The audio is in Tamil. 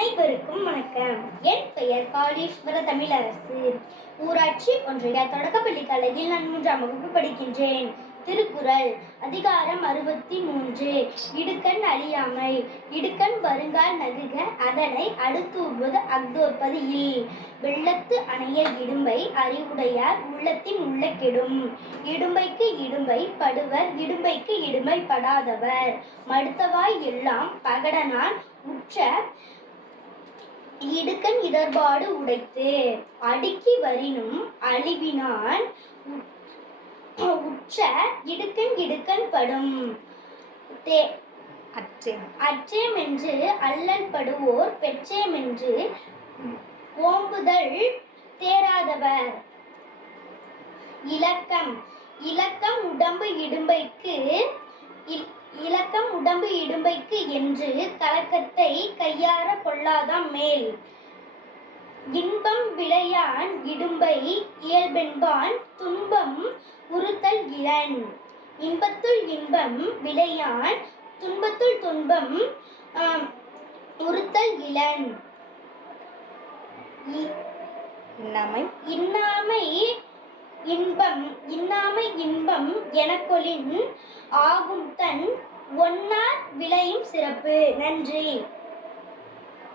அனைவருக்கும் வணக்கம். என் பெயர் காளீஸ்வர தமிழரசு. ஊராட்சி ஒன்றிய தொடக்கப்பள்ளி கலையில் நான் மூன்றாம் வகுப்பு படிக்கின்றேன். திருக்குறள் அதிகாரம் அறுபத்தி மூன்று இடுக்கண் அழியாமை இடுக்கண் வருங்கால் நகுக அதனை அடுத்தூர்வது அக்தோற்பது இல் வெள்ளத்து அணைய இடும்பை அறிவுடையார் உள்ளத்தின் உள்ள கெடும் இடும்பைக்கு இடும்பை படுவர் இடும்பைக்கு இடும்பை படாதவர். மடுத்தவாய் எல்லாம் பகடனான் உற்ற இடுக்கண் இடர்பாடு உடைத்து அடுக்கி வரினும் அழிவினான் உ- உற்ற இடுக்கண் இடுக்கண் படும். தே அச்சம். அச்சேமென்று அல்லல் படுவோர் பெற்றேமென்று ஓம்புதல் தேராதவர் இலக்கம். இலக்கம் உடம்பு இடும்பைக்கு இலக்கம் உடம்பு இடும்பைக்கு என்று கலக்கத்தை கையார கொள்ளாதாம் மேல். இன்பம் விளையான் இடும்பை இயல்பென்பான் துன்பம் உறுத்தல் இளன். இன்பத்துள் இன்பம் விளையான் துன்பத்துள் துன்பம் உறுத்தல் இளன். இன்னாமை. இன்னாமை இன்பம் இன்னாமை இன்பம் எனக்கொலின் ஆகும் தன் ஒன்னார் விளையும் சிறப்பு. நன்றி.